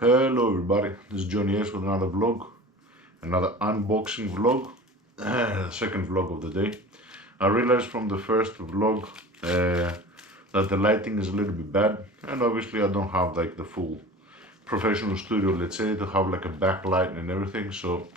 Hello everybody, this is Johnny S with another vlog, another unboxing vlog, second vlog of the day. I realized from the first vlog that the lighting is a little bit bad, and obviously I don't have like the full professional studio, let's say, to have like a backlight and everything, so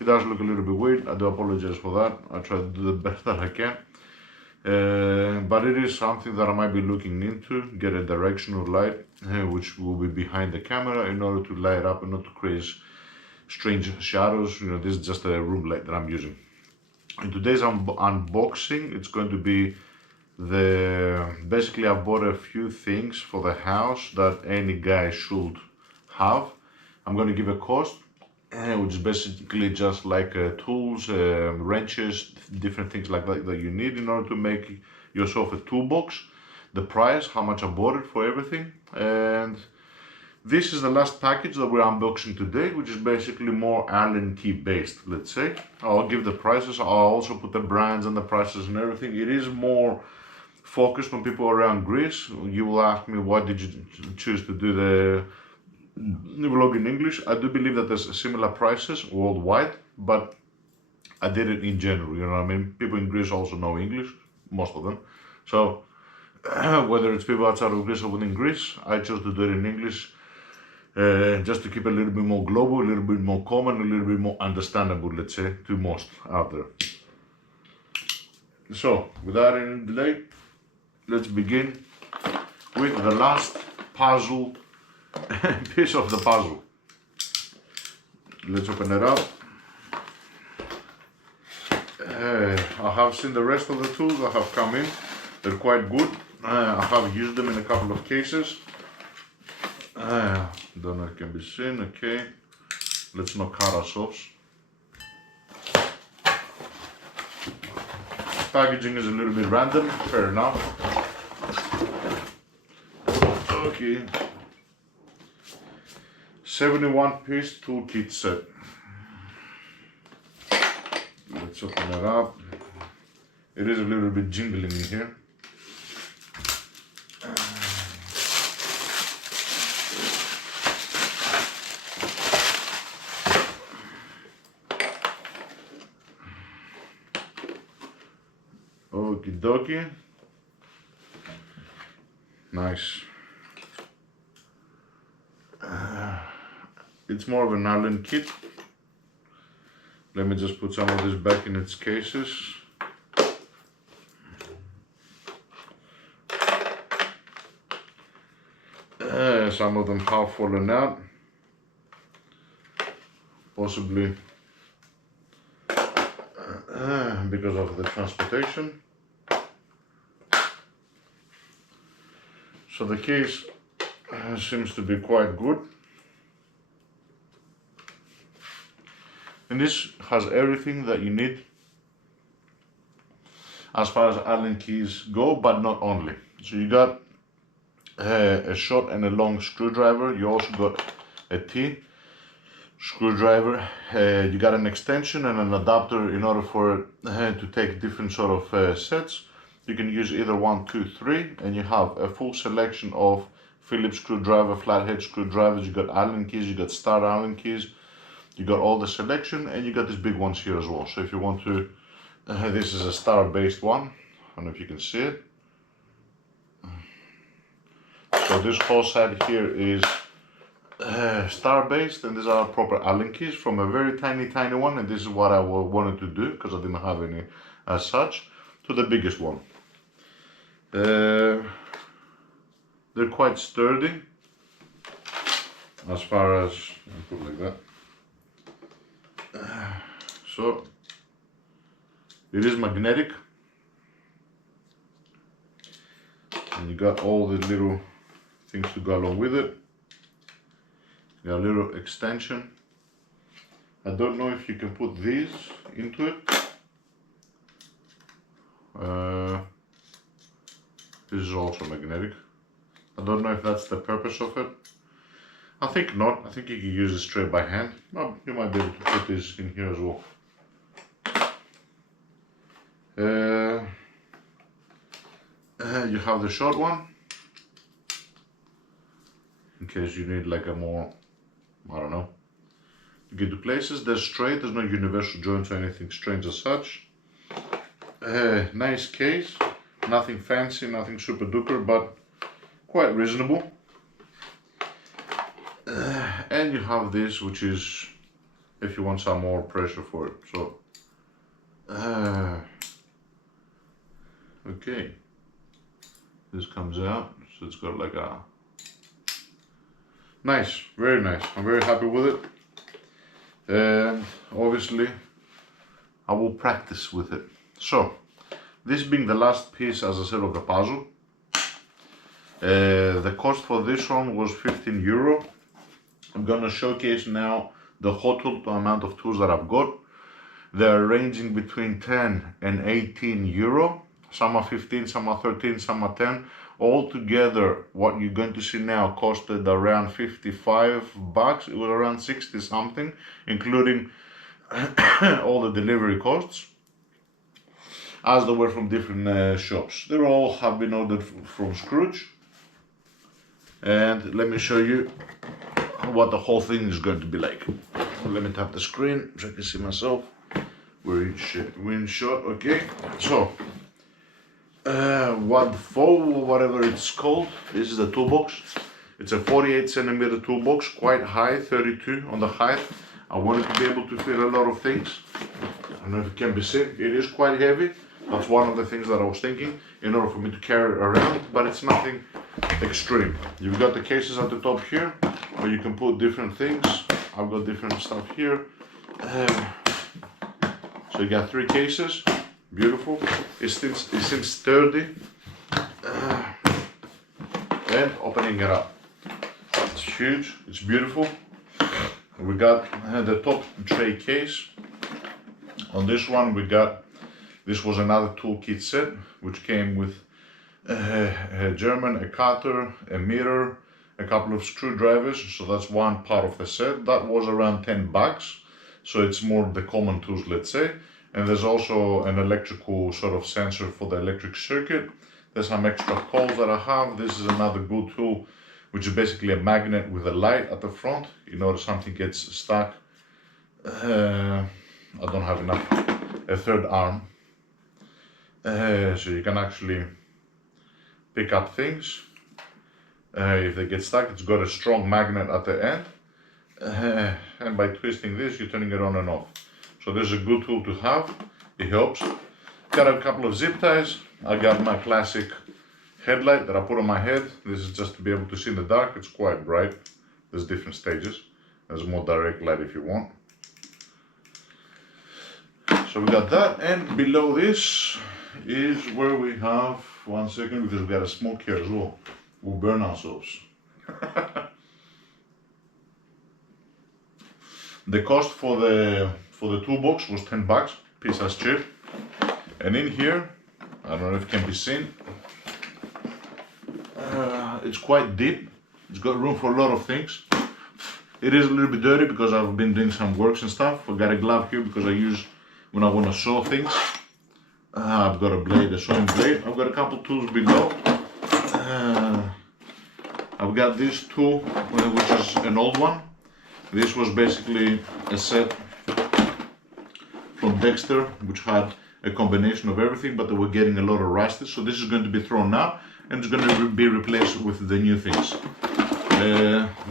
it does look a little bit weird. I do apologize for that. I try to do the best that I can. But it is something that I might be looking into, get a directional light which will be behind the camera in order to light up and not to create strange shadows. You know, this is just a room light that I'm using. In today's unboxing, it's going to be basically I bought a few things for the house that any guy should have. I'm going to give a cost, which is basically just like tools, wrenches, different things like that that you need in order to make yourself a toolbox. The price, how much I bought it for everything, and this is the last package that we're unboxing today, which is basically more Allen key based, let's say. I'll give the prices, I'll also put the brands and the prices and everything. It is more focused on people around Greece. You will ask me, why did you choose to do the vlog in English? I do believe that there's similar prices worldwide, but I did it in general, you know what I mean? People in Greece also know English, most of them. So whether it's people outside of Greece or within Greece, I chose to do it in English just to keep it a little bit more global, a little bit more common, a little bit more understandable, let's say, to most out there. So without any delay, let's begin with the last puzzle piece of the puzzle. Let's open it up. I have seen the rest of the tools that have come in. They're quite good. I have used them in a couple of cases. Don't know if it can be seen. Okay, let's not cut ourselves. Packaging is a little bit random, fair enough. Okay, 71-piece toolkit set. Let's open it up. It is a little bit jingling in here. Okie dokie. Nice. It's more of an Allen kit. Let me just put some of this back in its cases. Some of them have fallen out, possibly because of the transportation. So the case seems to be quite good. And this has everything that you need as far as Allen keys go, but not only. So you got a short and a long screwdriver. You also got a T screwdriver. You got an extension and an adapter in order for it to take different sort of sets. You can use either 1, 2, 3, and you have a full selection of Phillips screwdriver, flathead screwdrivers. You got Allen keys, you got star Allen keys. You got all the selection, and you got these big ones here as well. So if you want to, this is a star based one. I don't know if you can see it. So this whole side here is star based, and these are proper Allen keys from a very tiny one, and this is what I wanted to do because I didn't have any as such, to the biggest one. They're quite sturdy as far as, I'll put it like that. So it is magnetic, and you got all the little things to go along with it. You got a little extension. I don't know if you can put these into it. This is also magnetic. I don't know if that's the purpose of it. I think not. I think you can use it straight by hand. Well, you might be able to put this in here as well. You have the short one in case you need like a more I don't know, to get to places. They're straight, there's no universal joints or anything strange as such. Nice case, nothing fancy, nothing super duper, but quite reasonable. And you have this, which is if you want some more pressure for it. So okay, this comes out, so it's got like a nice, very nice. I'm very happy with it, and obviously I will practice with it. So this being the last piece, as I said, of the puzzle, the cost for this one was 15 euro. I'm gonna showcase now the total amount of tools that I've got. They're ranging between 10 and 18 euro. Some are 15, some are 13, some are 10. All together, what you're going to see now costed around 55 bucks. It was around 60 something, including all the delivery costs, as they were from different shops. They all have been ordered from Scrooge. And let me show you what the whole thing is going to be like. Let me tap the screen so I can see myself. We're in shot. Okay, so whatever it's called, this is the toolbox. It's a 48 centimeter toolbox, quite high, 32 on the height. I wanted to be able to fit a lot of things. I don't know if it can be seen. It is quite heavy. That's one of the things that I was thinking in order for me to carry it around, but it's nothing extreme. You've got the cases at the top here where you can put different things. I've got different stuff here. So you got 3 cases, beautiful. It seems sturdy. And opening it up, it's huge, it's beautiful. We got the top tray case. On this one we got, this was another toolkit set, which came with a German, a cutter, a mirror, a couple of screwdrivers. So that's one part of the set. That was around 10 bucks. So it's more the common tools, let's say. And there's also an electrical sort of sensor for the electric circuit. There's some extra coils that I have. This is another good tool, which is basically a magnet with a light at the front. In order something gets stuck. I don't have enough. A third arm. So you can actually pick up things. If they get stuck, it's got a strong magnet at the end. And by twisting this, you're turning it on and off. So this is a good tool to have. It helps. Got a couple of zip ties. I got my classic headlight that I put on my head. This is just to be able to see in the dark. It's quite bright. There's different stages. There's more direct light if you want. So we got that, and below this is where we have, one second, because we got a smoke here as well. We'll burn ourselves. The cost for the toolbox was 10 bucks, piece as cheap. And in here, I don't know if it can be seen, it's quite deep. It's got room for a lot of things. It is a little bit dirty because I've been doing some works and stuff. I got a glove here because I use when I want to saw things. I've got a blade, a sewing blade. I've got a couple tools below. I've got this tool, which is an old one. This was basically a set from Dexter, which had a combination of everything, but they were getting a lot of rusted. So this is going to be thrown now, and it's going to be replaced with the new things.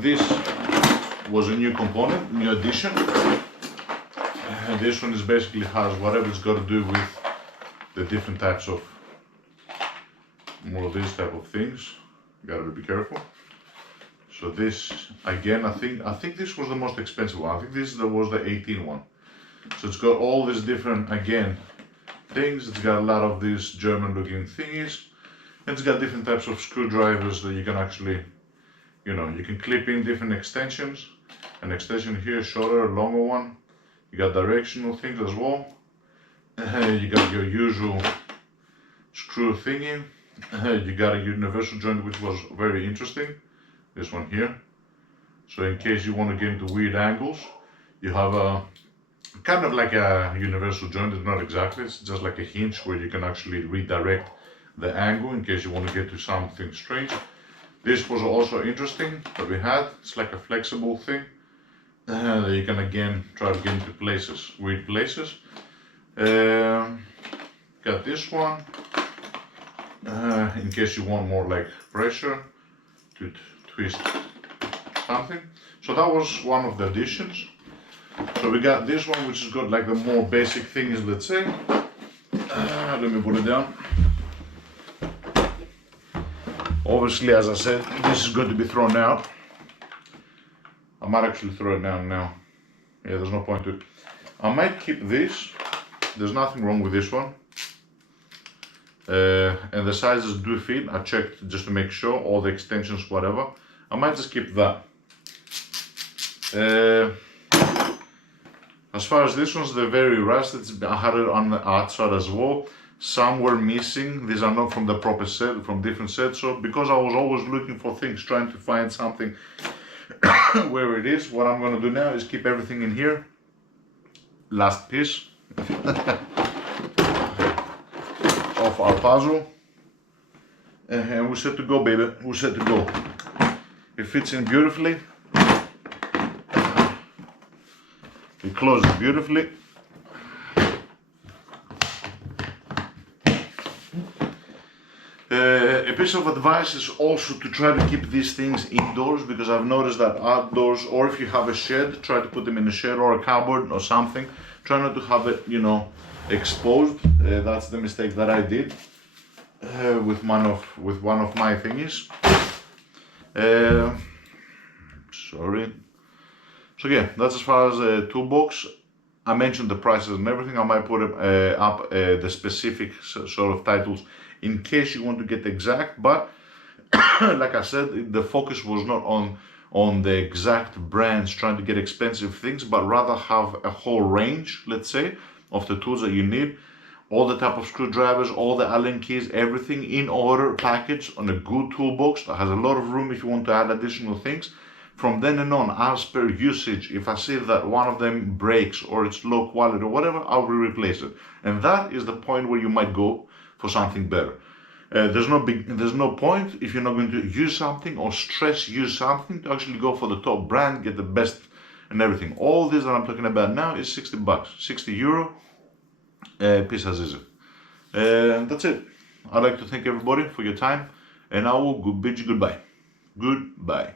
This was a new component, new addition. This one is basically has whatever it's got to do with the different types of more of these type of things. You gotta be careful. So this again, I think this was the most expensive one. I think this was the 18 one. So it's got all these different again things. It's got a lot of these German looking thingies. And it's got different types of screwdrivers that you can actually, you know, you can clip in different extensions. An extension here, shorter, longer one. You got directional things as well. You got your usual screw thingy. You got a universal joint, which was very interesting. This one here. So in case you want to get into weird angles, you have a kind of like a universal joint. It's not exactly, it's just like a hinge where you can actually redirect the angle in case you want to get to something strange. This was also interesting that we had. It's like a flexible thing. You can again try to get into places, weird places. Got this one, in case you want more like pressure to twist something. So that was one of the additions. So we got this one, which has got like the more basic things, let's say. Let me put it down. Obviously, as I said, this is going to be thrown out. I might actually throw it down now. Yeah, there's no point to it. I might keep this. There's nothing wrong with this one. And the sizes do fit. I checked just to make sure, all the extensions, whatever. I might just keep that. As far as this one's, they're very rusted. I had it on the outside as well. Some were missing. These are not from the proper set, from different sets. So because I was always looking for things, trying to find something where it is, what I'm going to do now is keep everything in here. Last piece of our puzzle. And we're set to go, baby. We're set to go. It fits in beautifully. It closes beautifully. A piece of advice is also to try to keep these things indoors, because I've noticed that outdoors, or if you have a shed, try to put them in a shed or a cupboard or something. Try not to have it, you know, exposed. That's the mistake that I did with one of my thingies. Sorry. So yeah, that's as far as the toolbox. I mentioned the prices and everything. I might put up the specific sort of titles in case you want to get exact, but like I said, the focus was not on the exact brands trying to get expensive things, but rather have a whole range, let's say, of the tools that you need, all the type of screwdrivers, all the Allen keys, everything in order, packaged on a good toolbox that has a lot of room if you want to add additional things. From then and on, as per usage, if I see that one of them breaks or it's low quality or whatever, I will replace it. And that is the point where you might go for something better. There's no point if you're not going to use something or stress use something to actually go for the top brand, get the best and everything. All this that I'm talking about now is 60 bucks, 60 euro, piece as is. And that's it. I'd like to thank everybody for your time, and I will bid you goodbye. Goodbye.